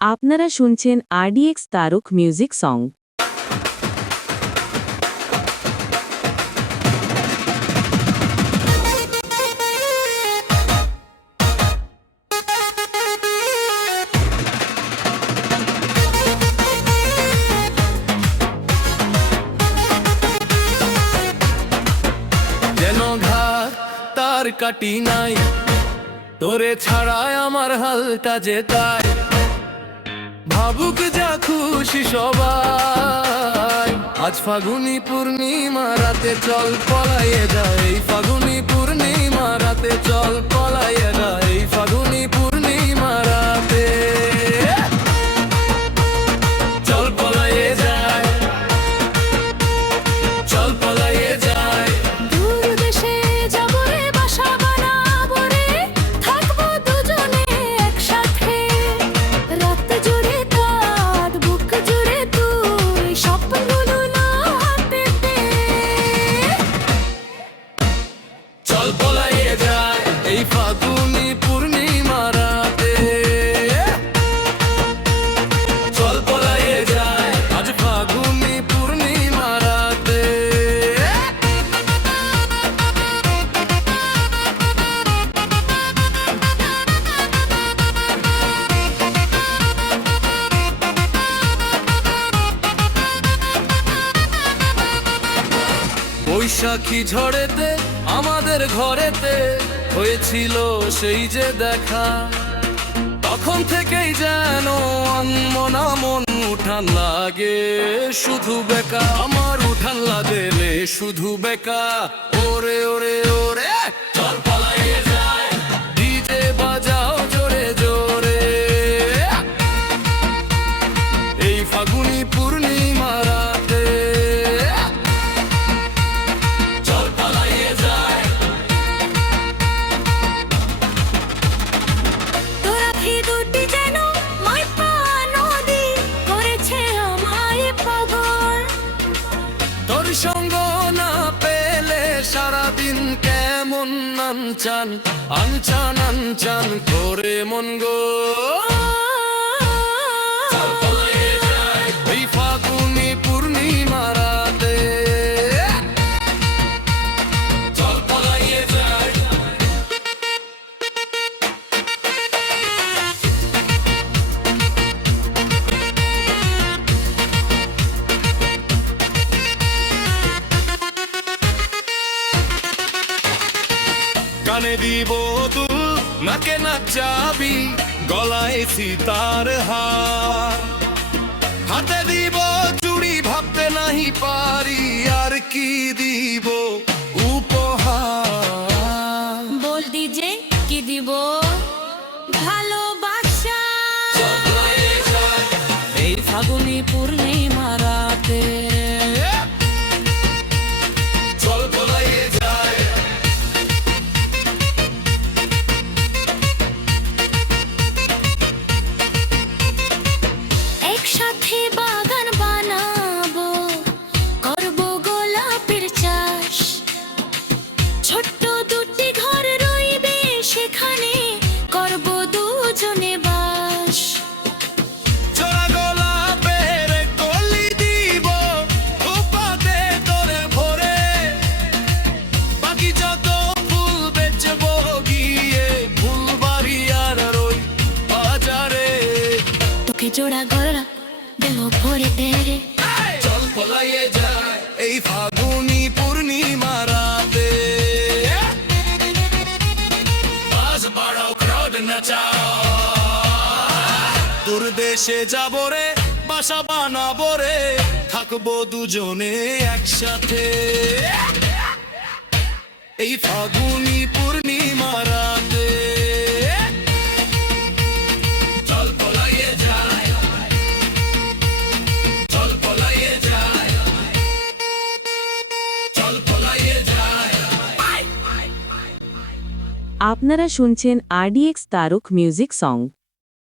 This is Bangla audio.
আপনারা শুনছেন আরডিএক্স তারক মিউজিক সং। তার কাটি নাই, তোরে ছাড়ায় আমার হালটা যে তাই। ভাবুক যা খুশি সবাই। আজ ফাগুনি পূর্ণিমা, রাতে চল পলাইয়ে যায়। ফাগুনি পূর্ণিমা, রাতে চল পলাইয়ে যায়। ফাগুনি এই ফাগুনি বৈশাখী ঝড়েতে, আমাদের ঘরেতে হয়েছিল সেই যে দেখা। তখন থেকেই যেন মন মন উঠান লাগে শুধু বেকা। আমার উঠান লাগে শুধু বেকা। ওরে ওরে ওরে, চল পালাইয়ে সারাদিন কেমন আনচান আনচান আনচান করে মন গো। কানে দিব দুল নাকে নাচাবি গলায় সীতার হার। হাতে দিব চুড়ি ভাবতে নাহি পারি আর কি দিব উপহার? বল দিজে কি দিব? ভালোবাসা। এই ফাগুনি পূর্ণিমা তোকে জোড়া গড়া দেহ ভরে দেরে চল পলাইয়ে যায় এই ফাগুনি পূর্ণিমা রাতে। বাজ বাড়াও ক্রাউড নাচাও দূর দেশে যাব রে, বাসা বানাবো রে। থাকব দুজনে একসাথে। এই ফাগুনি পূর্ণিমা রাতে। আপনারা শুনছেন আরডিএক্স তারক মিউজিক সং।